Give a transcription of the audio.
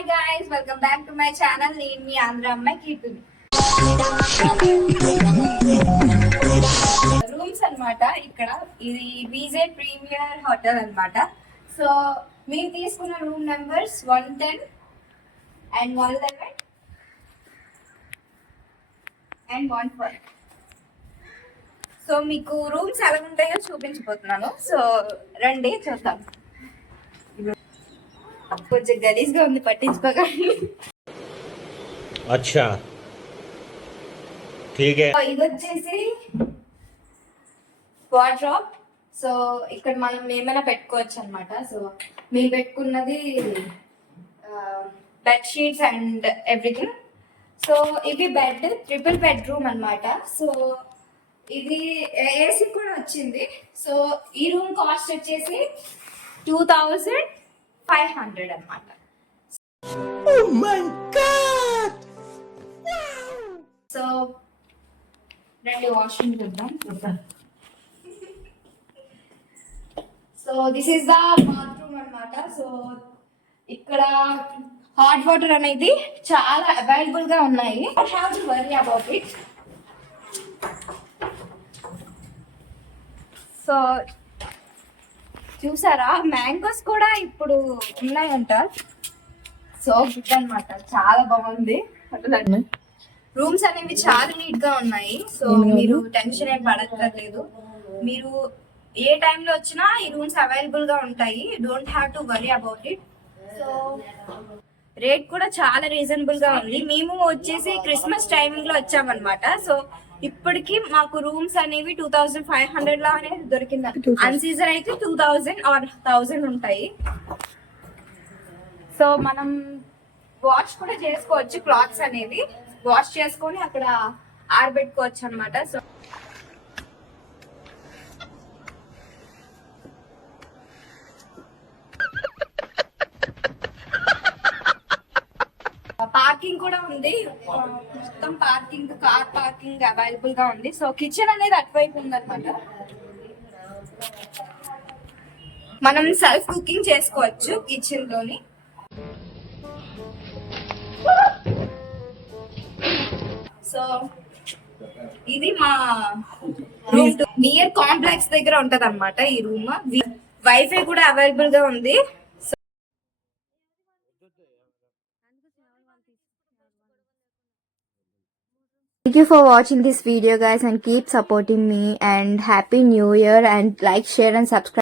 Hi guys, welcome back to my channel. నేను మీ ఆంధ్ర అమ్మాయి కీర్తిని. రూమ్స్ అన్నమాట. ఇక్కడ ఇది విజే ప్రీమియర్ హోటల్ అన్నమాట. సో మేము తీసుకున్న room numbers 110 and 111 and 112. So మీకు రూమ్స్ ఎలా ఉంటాయో చూపించబోతున్నాను. సో రండి చూద్దాం. కొంచెం గలీజ్ గా ఉంది, పట్టించుకోకండి. అచ్చా ఠీక్ హై. ఇది వచ్చేసి వార్డ్రోబ్. సో ఇక్కడ మనం ఏమైనా పెట్టుకోవచ్చు అన్నమాట. సో మేము పెట్టుకున్నది bed sheets and everything. So ఇది బెడ్, ట్రిపుల్ బెడ్రూమ్ అన్నమాట. సో ఇది ఏసీ కూడా వచ్చింది. సో ఈ రూమ్ కాస్ట్ వచ్చేసి 2500 అన్నమాట. సో రెండు వాష్రూమ్ చూద్దాం. So this is the bathroom అన్నమాట. సో ఇక్కడ హాట్ వాటర్ అనేది చాలా అవైలబుల్ గా ఉన్నాయి. I have to worry about it. So చూసారా, మ్యాంగోస్ కూడా ఇప్పుడు ఉన్నాయంట. సో గుడ్ అన్నమాట, చాలా బాగుంది. రూమ్స్ అనేవి చాలా నీట్ గా ఉన్నాయి. సో మీరు టెన్షన్ ఏం పడక్కర్లేదు. మీరు ఏ టైంలో వచ్చినా ఈ రూమ్స్ అవైలబుల్ గా ఉంటాయి. Don't have to worry about it. So rate కూడా చాలా రీజనబుల్ గా ఉంది. మేము వచ్చేసి క్రిస్మస్ టైమింగ్ లో వచ్చామన్నమాట. సో ఇప్పటికి మాకు రూమ్స్ అనేవి 2500 లో అనేది దొరికింది. అన్ సీజన్ అయితే 2000 ఆర్ 1000 ఉంటాయి. సో మనం వాష్ కూడా చేసుకోవచ్చు. క్లాత్స్ అనేవి వాష్ చేసుకొని అక్కడ ఆరబెట్టుకోవచ్చు అన్నమాట. సో పార్కింగ్ కూడా ఉంది. మొత్తం పార్కింగ్, కార్ పార్కింగ్ అవైలబుల్ గా ఉంది. సో కిచెన్ అనేది అటువైపు ఉందన్నమాట. మనం సెల్ఫ్ కుకింగ్ చేసుకోవచ్చు కిచెన్ లోని. సో ఇది మా రూమ్ నియర్ కాంప్లెక్స్ దగ్గర ఉంటది అన్నమాట ఈ రూమ్. వైఫై కూడా అవైలబుల్ గా ఉంది. Thank you for watching this video guys, and keep supporting me, and happy new year, and like, share and subscribe.